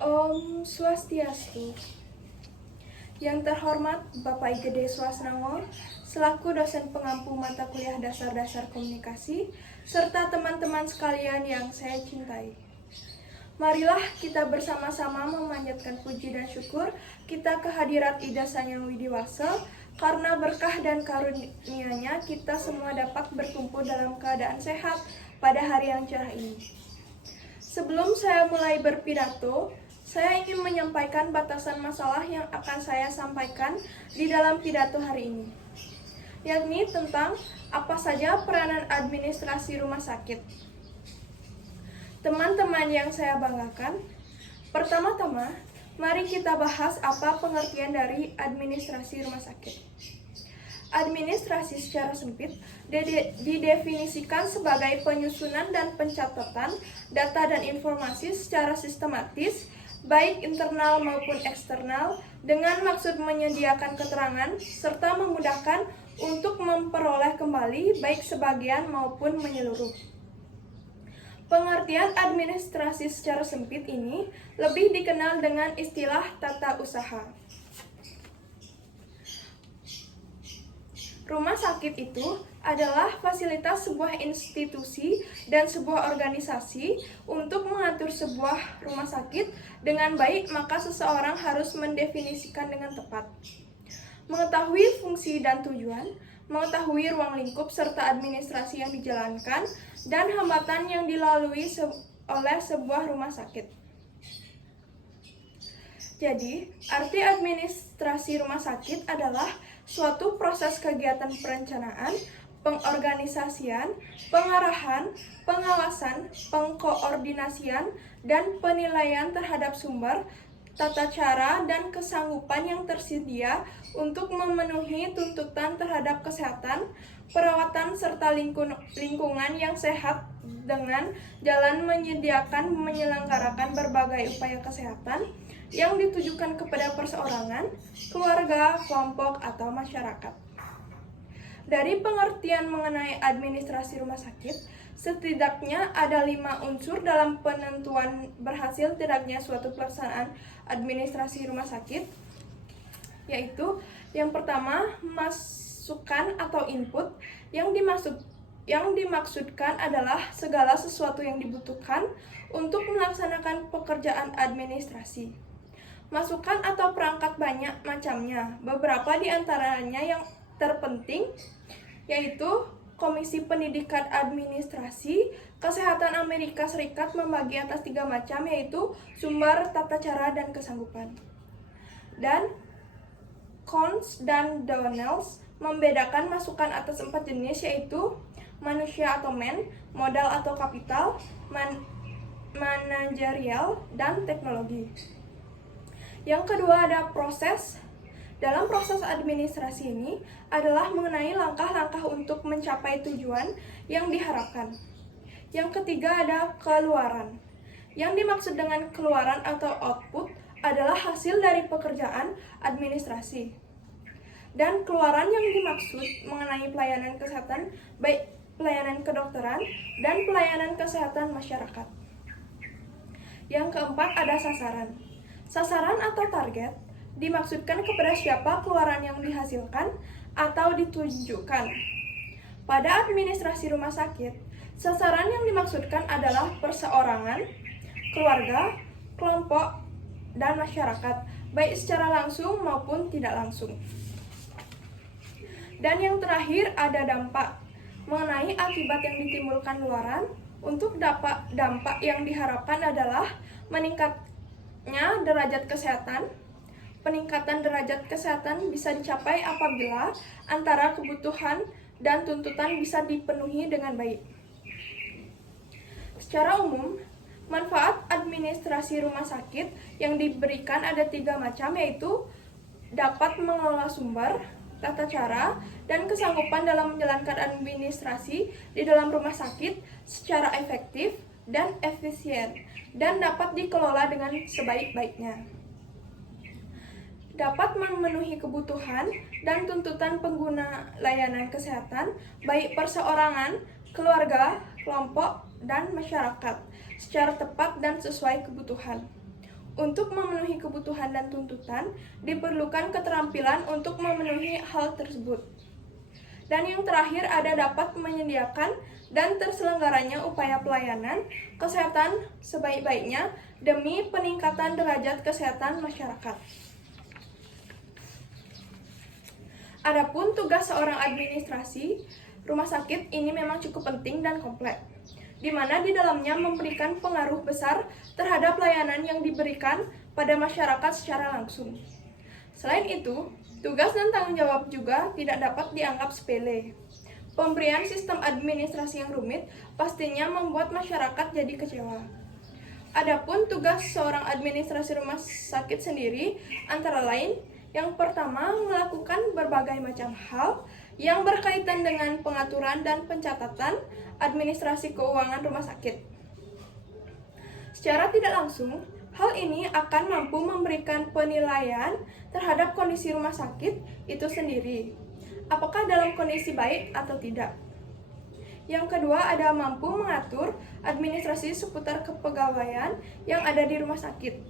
Om Swastiastu. Yang terhormat Bapak Igede Swasnango, selaku dosen pengampu mata kuliah dasar-dasar komunikasi, serta teman-teman sekalian yang saya cintai. Marilah kita bersama-sama memanjatkan puji dan syukur kita kehadirat Ida Sanyang Widiwasa, karena berkah dan karunia-Nya kita semua dapat berkumpul dalam keadaan sehat pada hari yang cerah ini. Sebelum saya mulai berpidato, saya ingin menyampaikan batasan masalah yang akan saya sampaikan di dalam pidato hari ini, yakni tentang apa saja peranan administrasi rumah sakit. Teman-teman yang saya banggakan, pertama-tama, mari kita bahas apa pengertian dari administrasi rumah sakit. Administrasi secara sempit didefinisikan sebagai penyusunan dan pencatatan data dan informasi secara sistematis, baik internal maupun eksternal, dengan maksud menyediakan keterangan serta memudahkan untuk memperoleh kembali baik sebagian maupun menyeluruh. Pengertian administrasi secara sempit ini lebih dikenal dengan istilah tata usaha. Rumah sakit itu adalah fasilitas sebuah institusi dan sebuah organisasi. Untuk mengatur sebuah rumah sakit dengan baik, maka seseorang harus mendefinisikan dengan tepat, mengetahui fungsi dan tujuan, mengetahui ruang lingkup serta administrasi yang dijalankan, dan hambatan yang dilalui oleh sebuah rumah sakit. Jadi, arti administrasi rumah sakit adalah suatu proses kegiatan perencanaan, pengorganisasian, pengarahan, pengawasan, pengkoordinasian, dan penilaian terhadap sumber, tata cara, dan kesanggupan yang tersedia untuk memenuhi tuntutan terhadap kesehatan, perawatan, serta lingkungan yang sehat dengan jalan menyelenggarakan berbagai upaya kesehatan yang ditujukan kepada perseorangan, keluarga, kelompok, atau masyarakat. Dari pengertian mengenai administrasi rumah sakit, setidaknya ada 5 unsur dalam penentuan berhasil tidaknya suatu pelaksanaan administrasi rumah sakit, yaitu yang pertama, masukan atau input. Yang dimaksudkan adalah segala sesuatu yang dibutuhkan untuk melaksanakan pekerjaan administrasi. Masukan atau perangkat banyak macamnya. Beberapa di antaranya yang terpenting yaitu Komisi Pendidikan Administrasi Kesehatan Amerika Serikat membagi atas 3 macam, yaitu sumber, tata cara, dan kesanggupan. Dan Cons dan Donnells membedakan masukan atas 4 jenis, yaitu manusia atau man, modal atau kapital, manajerial, dan teknologi. Yang kedua ada proses. Dalam proses administrasi ini adalah mengenai langkah-langkah untuk mencapai tujuan yang diharapkan. Yang ketiga ada keluaran. Yang dimaksud dengan keluaran atau output adalah hasil dari pekerjaan administrasi. Dan keluaran yang dimaksud mengenai pelayanan kesehatan, baik pelayanan kedokteran dan pelayanan kesehatan masyarakat. Yang keempat ada sasaran. Sasaran atau target dimaksudkan kepada siapa keluaran yang dihasilkan atau ditunjukkan. Pada administrasi rumah sakit, sasaran yang dimaksudkan adalah perseorangan, keluarga, kelompok, dan masyarakat, baik secara langsung maupun tidak langsung. Dan yang terakhir ada dampak, mengenai akibat yang ditimbulkan luaran. Untuk dampak yang diharapkan adalah meningkatnya derajat kesehatan. Peningkatan derajat kesehatan bisa dicapai apabila antara kebutuhan dan tuntutan bisa dipenuhi dengan baik. Secara umum, manfaat administrasi rumah sakit yang diberikan ada 3 macam, yaitu dapat mengelola sumber, tata cara, dan kesanggupan dalam menjalankan administrasi di dalam rumah sakit secara efektif dan efisien, dan dapat dikelola dengan sebaik-baiknya. Dapat memenuhi kebutuhan dan tuntutan pengguna layanan kesehatan, baik perseorangan, keluarga, kelompok, dan masyarakat, secara tepat dan sesuai kebutuhan. Untuk memenuhi kebutuhan dan tuntutan, diperlukan keterampilan untuk memenuhi hal tersebut. Dan yang terakhir ada dapat menyediakan dan terselenggaranya upaya pelayanan kesehatan sebaik-baiknya demi peningkatan derajat kesehatan masyarakat. Adapun tugas seorang administrasi rumah sakit ini memang cukup penting dan kompleks, di mana di dalamnya memberikan pengaruh besar terhadap layanan yang diberikan pada masyarakat secara langsung. Selain itu, tugas dan tanggung jawab juga tidak dapat dianggap sepele. Pemberian sistem administrasi yang rumit pastinya membuat masyarakat jadi kecewa. Adapun tugas seorang administrasi rumah sakit sendiri antara lain, yang pertama, melakukan berbagai macam hal yang berkaitan dengan pengaturan dan pencatatan administrasi keuangan rumah sakit. Secara tidak langsung, hal ini akan mampu memberikan penilaian terhadap kondisi rumah sakit itu sendiri, apakah dalam kondisi baik atau tidak. Yang kedua, ada mampu mengatur administrasi seputar kepegawaian yang ada di rumah sakit.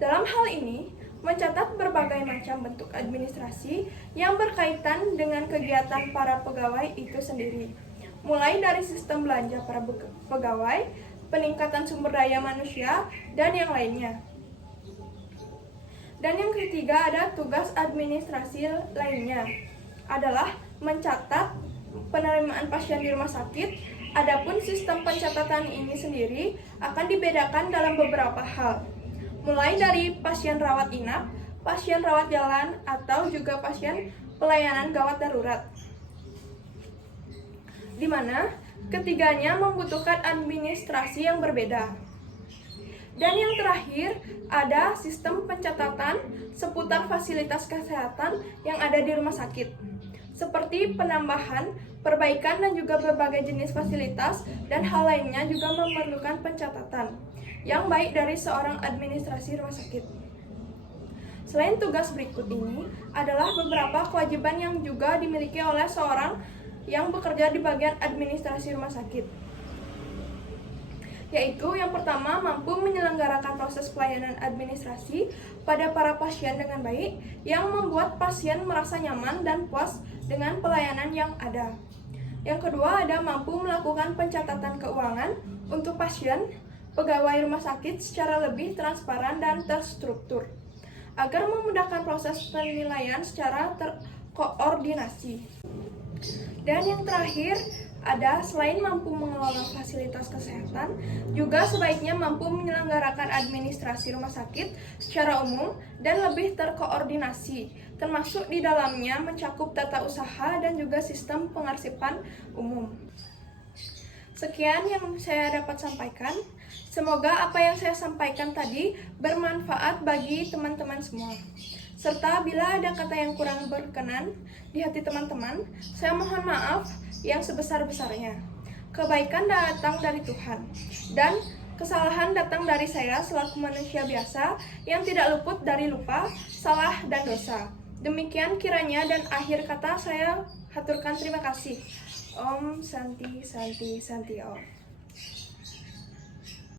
Dalam hal ini, mencatat berbagai macam bentuk administrasi yang berkaitan dengan kegiatan para pegawai itu sendiri, mulai dari sistem belanja para pegawai, peningkatan sumber daya manusia, dan yang lainnya. Dan yang ketiga ada tugas administrasi lainnya, adalah mencatat penerimaan pasien di rumah sakit. Adapun sistem pencatatan ini sendiri akan dibedakan dalam beberapa hal, mulai dari pasien rawat inap, pasien rawat jalan, atau juga pasien pelayanan gawat darurat, di mana ketiganya membutuhkan administrasi yang berbeda. Dan yang terakhir, ada sistem pencatatan seputar fasilitas kesehatan yang ada di rumah sakit, seperti penambahan, perbaikan, dan juga berbagai jenis fasilitas dan hal lainnya juga memerlukan pencatatan yang baik dari seorang administrasi rumah sakit. Selain tugas berikut ini, adalah beberapa kewajiban yang juga dimiliki oleh seorang yang bekerja di bagian administrasi rumah sakit, yaitu yang pertama, mampu menyelenggarakan proses pelayanan administrasi pada para pasien dengan baik, yang membuat pasien merasa nyaman dan puas dengan pelayanan yang ada. Yang kedua, ada mampu melakukan pencatatan keuangan untuk pasien, pegawai rumah sakit secara lebih transparan dan terstruktur, agar memudahkan proses penilaian secara terkoordinasi. Dan yang terakhir, ada selain mampu mengelola fasilitas kesehatan, juga sebaiknya mampu menyelenggarakan administrasi rumah sakit secara umum dan lebih terkoordinasi, termasuk di dalamnya mencakup tata usaha dan juga sistem pengarsipan umum. Sekian yang saya dapat sampaikan. Semoga apa yang saya sampaikan tadi bermanfaat bagi teman-teman semua. Serta bila ada kata yang kurang berkenan di hati teman-teman, saya mohon maaf yang sebesar-besarnya. Kebaikan datang dari Tuhan, dan kesalahan datang dari saya selaku manusia biasa yang tidak luput dari lupa, salah, dan dosa. Demikian kiranya, dan akhir kata saya haturkan terima kasih. Om Santi Santi Santi Om.